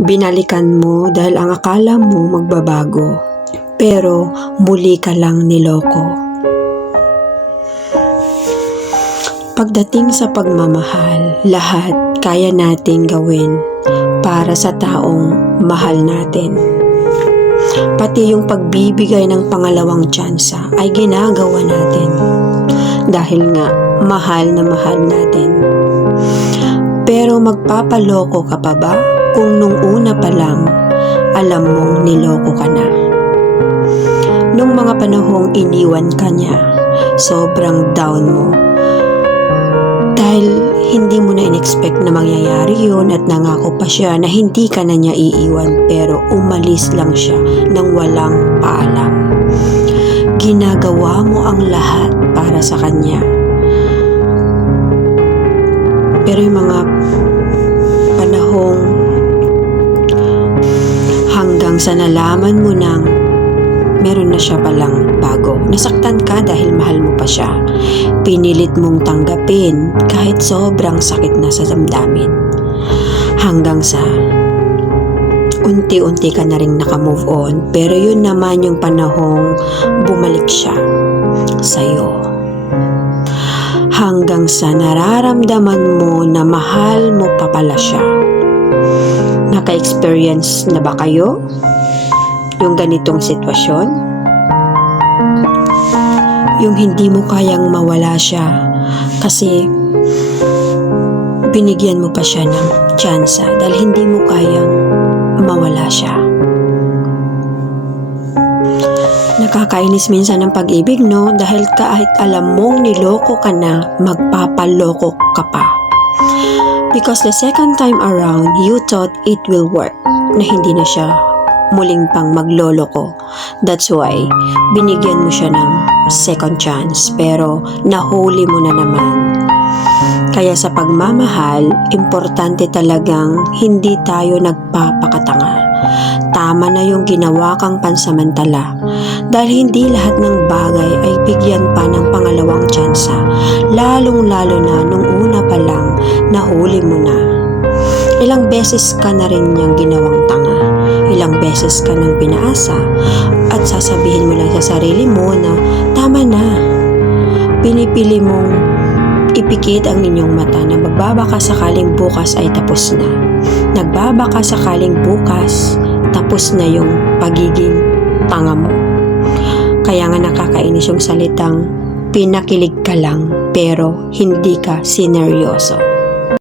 Binalikan mo dahil ang akala mo magbabago, pero muli ka lang niloko. Pagdating sa pagmamahal, lahat kaya nating gawin para sa taong mahal natin. Pati yung pagbibigay ng pangalawang tsansa ay ginagawa natin dahil nga mahal na mahal natin. Pero magpapaloko ka pa ba kung nung una pa lang alam mong niloko ka na? Nung mga panahong iniwan ka niya, sobrang down mo. Dahil hindi mo na in-expect na mangyayari yun at nangako pa siya na hindi ka na niya iiwan, pero umalis lang siya nang walang paalam. Ginagawa mo ang lahat para sa kanya. Pero yung mga panahong hanggang sa nalaman mo nang meron na siya palang bago. Nasaktan ka dahil mahal mo pa siya. Pinilit mong tanggapin kahit sobrang sakit na sa damdamin. Hanggang sa unti-unti ka na rin nakamove on. Pero yun naman yung panahong bumalik siya sa'yo. Hanggang sa nararamdaman mo na mahal mo pa pala siya. Naka-experience na ba kayo yung ganitong sitwasyon? Yung hindi mo kayang mawala siya kasi binigyan mo pa siya ng tsansa dahil hindi mo kayang mawala siya. Nakakainis minsan ng pag-ibig, no? Dahil kahit alam mong niloko ka na, magpapaloko ka pa. Because the second time around, you thought it will work, na hindi na siya muling pang magloloko. That's why, binigyan mo siya ng second chance, pero nahuli mo na naman. Kaya sa pagmamahal, importante talagang hindi tayo nagpapakatanga. Tama na yung ginawa kang pansamantala dahil hindi lahat ng bagay ay bigyan pa ng pangalawang tsansa, lalong-lalo na nung una pa lang nahuli mo na. Ilang beses ka na rin niyang ginawang tanga, ilang beses ka nang pinaasa at sasabihin mo lang sa sarili mo na tama na. Pinipili mong ipikit ang inyong mata na magbabaka sakaling bukas ay tapos na. Nagbabaka sakaling bukas tapos na yung pagiging tanga mo. Kaya nga nakakainis yung salitang pinakilig ka lang pero hindi ka sineryoso.